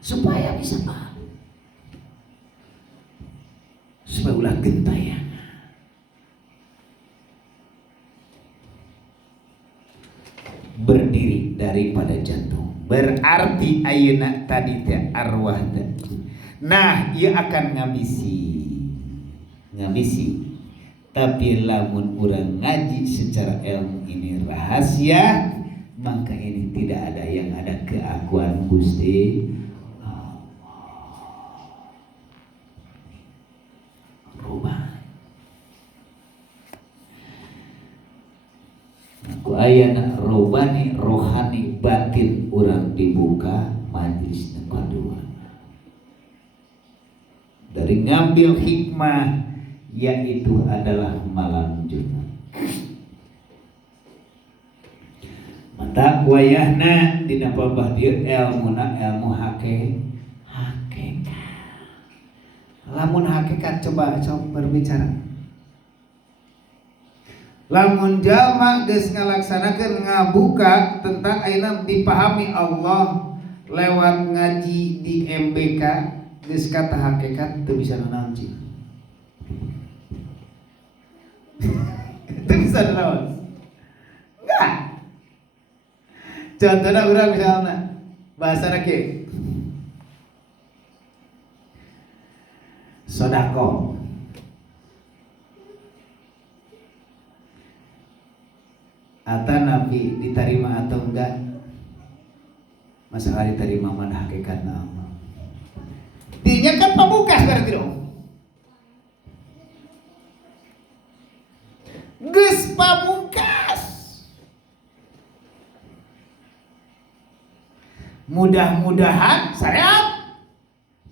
Supaya bisa balik. Supaya ulah gentayangan. Berdiri daripada jantung. Berarti ayeuna tadi teh arwah teh. Nah, ia akan ngabisi, tapi lamun urang ngaji secara ilmu ini rahasia, maka ini tidak ada yang ada keakuan Gusti Allah. Rubah aku ayana robani rohani batin urang dibuka majelis kedua dari ngambil hikmah, yaitu adalah malam Jumat. Mata wayahna dina pabahdir ilmuna ilmu hakikat. Lamun hakikat coba berbicara. Lamun jalma geus ngalaksanakeun ngabuka tentang ayeuna dipahami Allah lewat ngaji di MBK geus kata hakikat teu bisa nanaon cing. Teu bisa nanaon. Enggak. Contohna urang misalna bahasana kieu. Sodako. Atau nabi diterima atau enggak? Masalah diterima mana hakikatna apa? Dinya kan pamungkas berarti dong. Geus pamungkas. mudah-mudahan syariat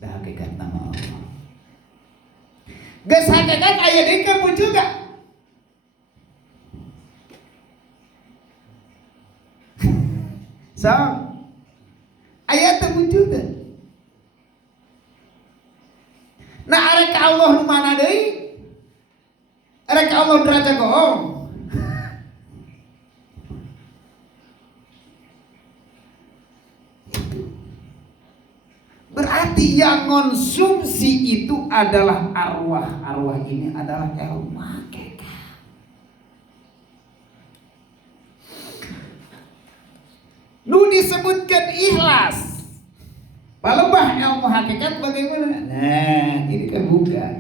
da hakikat nama Allah. Geus hakikat aya deui ka juga. So, aya teh wujudna. Nah arek Allah nu mana deui? Arek Allah derajat goong. Berarti yang konsumsi itu adalah arwah. Arwah ini adalah ilmu hakikat. Nu disebutkan ikhlas. Palebah ilmu hakikat bagaimana? Nah, ini kan bukan.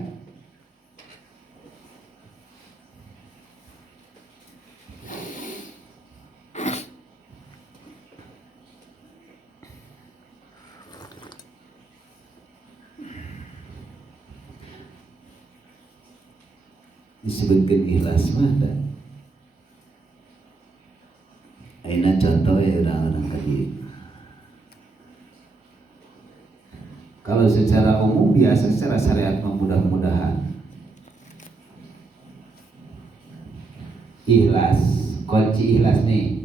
Disebutkan ikhlas mah dah. Aina contoh ya orang-orang tadi. Kalau secara umum biasa secara syariat mudah-mudahan ikhlas, kunci ikhlas nih.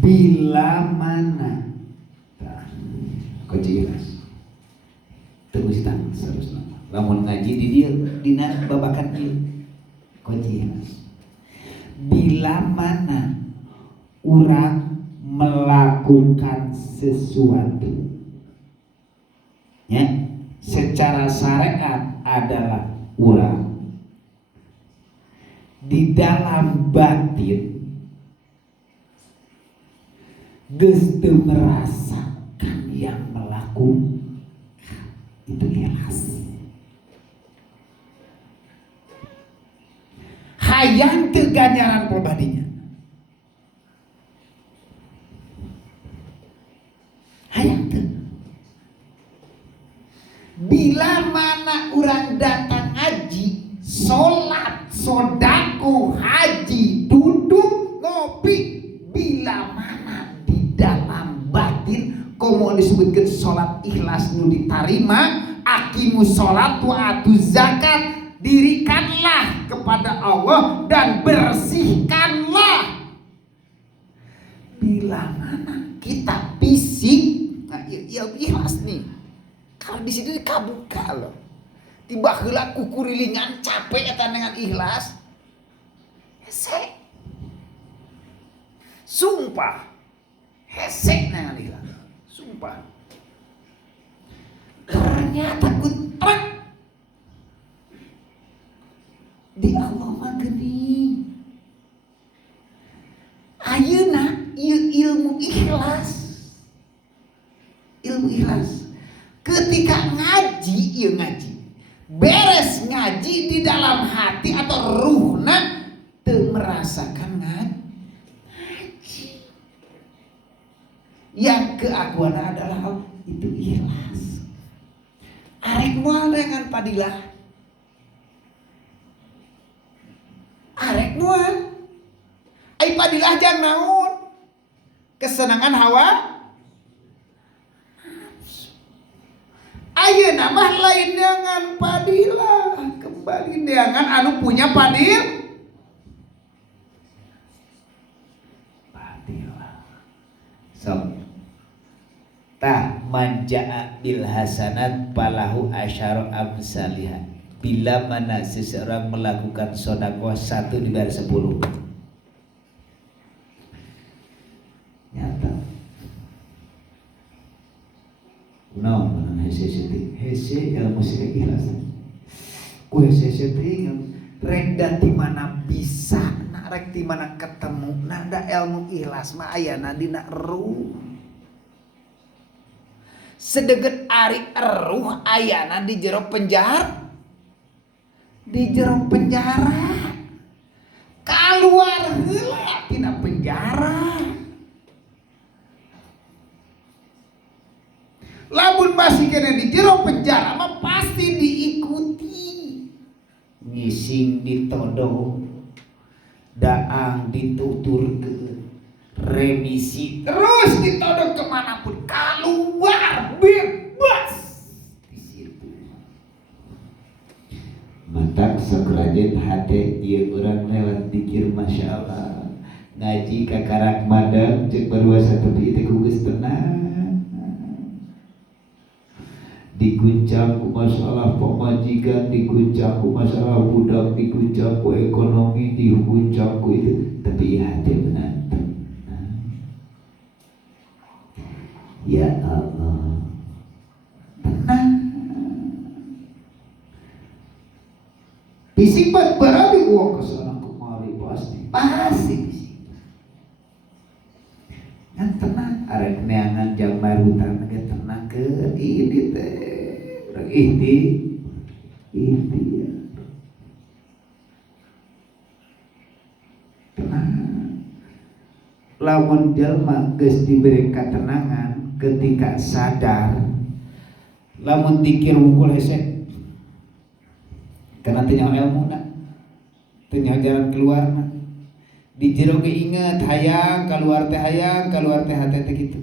Bila mana kunci ikhlas terus tang seterusnya. Lamun ngaji di dia dina babakan ieu kunci ikhlas. Bila mana urang melakukan sesuatu ya secara syariat adalah urang di dalam batin geus teu merasakan yang melakukan itu ikhlas. Hayang teu ganjaran pribadinya. Hayang teu. Bila mana orang datang haji, sholat, sodako, haji, duduk, ngopi, bila mana di dalam batin komo disebutkan sholat ikhlas nu diterima, aqimus sholat wa atuz zakat, dirikanlah kepada Allah dan bersihkanlah. Bila mana kita fisik, nah ya ikhlas nih. Kalau di sini kabuka loh. Tiba heula kukurilingan capek eta dengan ikhlas. Hese. Sumpah. Hese dengan ikhlas. Sumpah. Ternyata kutrek di Allah mah geuning. Ayeuna ieu ilmu ikhlas. Ilmu ikhlas. Ketika ngaji, ieu ngaji. Beres ngaji di dalam hati atau ruhna teu merasakan ngaji. Yang keaguan adalah itu ikhlas. Arek moal dengan padilah. Arek moal. Ai padilah jang naon? Kesenangan hawa. Ayeuna mah lain dengan padilah. Kembali dengan anu punya padilah. So, tah manja'a bil hasanat falahu asyara amsalihah. Bila mana seseorang melakukan sedekah 1 dibayar 10. Nyata. Kunaon mana hese ilmu sirek ikhlas. Ku hese rek da di mana bisa, na rek di mana ketemu, nada ilmu ikhlas mah ayana dina ruh. Sedeget ari eruh ayana di jero penjara. Di jero penjara. Keluar heula tina penjara. Lamun masih kena di jero penjara mah pasti diikuti. Ngising ditodong. daang dituturkeun remisi terus ditodong kemanapun keluar bebas di situ. Matak sakerajen hate ieu urang lewat pikir masya Allah ngaji kakarak madang cek berwasa tepi teh geus tenang diguncang ku masalah pemajikan, diguncang ku masalah budak, diguncang ku ekonomi, diguncang ku itu, tapi hati benar tenang. Ya Allah, tenang. Bisik bat barabi uang kesana kemari pasti bisik. Yang tenang, arek neangan jam barutan ge tenang ke ini teh. Urang ikhtiar. Tenang. Lamun jalma geus diberi ketenangan ketika sadar lamun dikir wungkul hese karena teu nyaho ilmuna teu nyaho jalan keluarna di jero ge inget hayang keluar teh hate teh kitu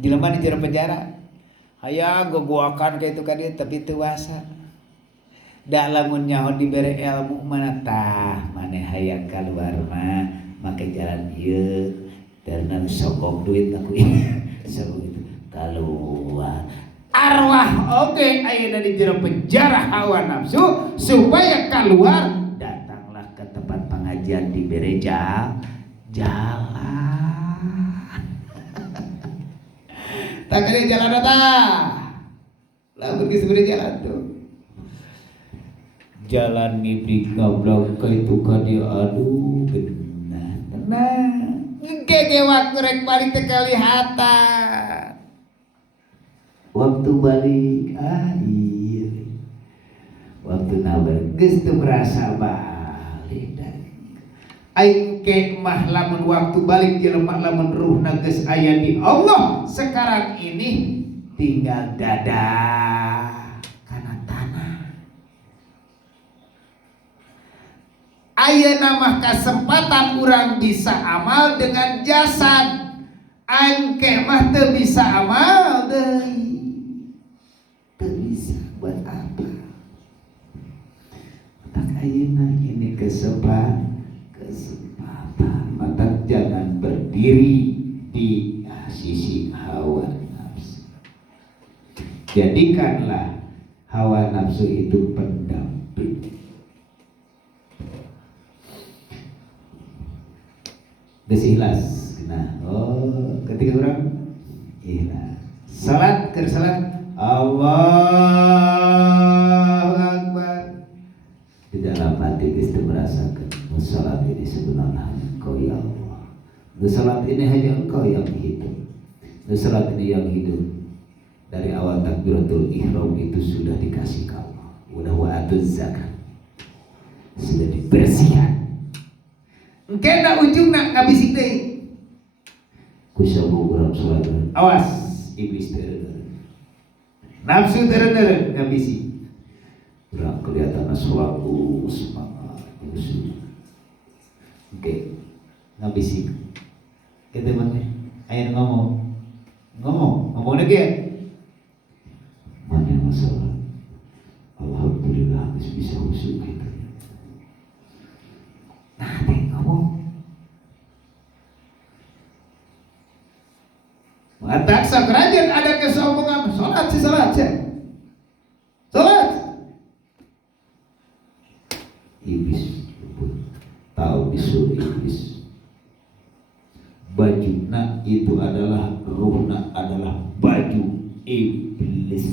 jelema di jero penjara hayang gogoakan ka itu ka dieu tapi teu wasa da lamun nyaho dibere ilmu mana tah maneh hayang keluar mah make jalan ieu terna sokong duit aku sok itu keluar arwah oge ayeuna di jero penjara hawa nafsu supaya keluar datanglah ke tempat pengajian dibere jalan tak ada jalan lamun geus beri jalan tuh jalan ngibrik ngobrol ka itu ka dieu aduh beunah tenang engke waktu rek balik teh kalihatan waktu balik iya waktu nabar geus teu berasa balik aing ke mah lamun waktu balik jelema lamun ruhna geus aya di Allah sekarang ini tinggal dadah kana tanah ayeuna mah kesempatan urang bisa amal dengan jasad aing ke mah teu bisa amal deui teu bisa buat apa tak ayeuna ini kesempatan maka jangan berdiri di sisi hawa nafsu. Jadikanlah hawa nafsu itu pendamping. Geus ikhlas. Nah, ketika orang ikhlas. Salat keur salat Allahu Akbar. Di dalam hati kita merasakan salat ini sebenarnya Engkau ya Allah. Salat ini hanya Engkau yang hidup. Salat ini yang hidup. Dari awal takbiratul ihram itu sudah dikasih ke Allah. Udah wa'atuz zakat. Sudah dibersihkan. Engke na ujungna ngabisik deui. Kusabu urang salat. Awas iblis teu. Nafsu teu ngabisik. Urang kelihatan salat semangat. Oke, ngabisik. Kita mana? Ayo ngomong lagi ya. Mana masalah? Alhamdulillah bisa usul kita. Nah, ngomong. Matak sakerajan ada kesombongan. Salat. Iblis tahu disuruh iblis. Bajuna itu adalah ruhna adalah baju iblis.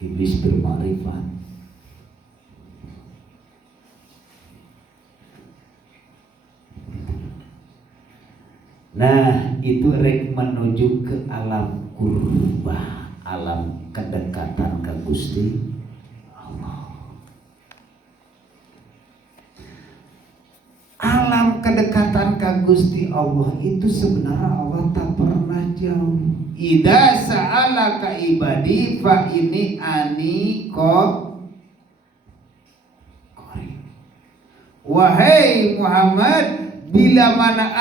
Iblis bermakrifat. Nah, itu rek menuju ke alam kurba, alam kedekatan ke Gusti Allah. Alam kedekatan ke Gusti Allah itu sebenarnya Allah tak pernah jauh. Idza sa'alaka ibadi fa ini ani Wahai Muhammad, bila mana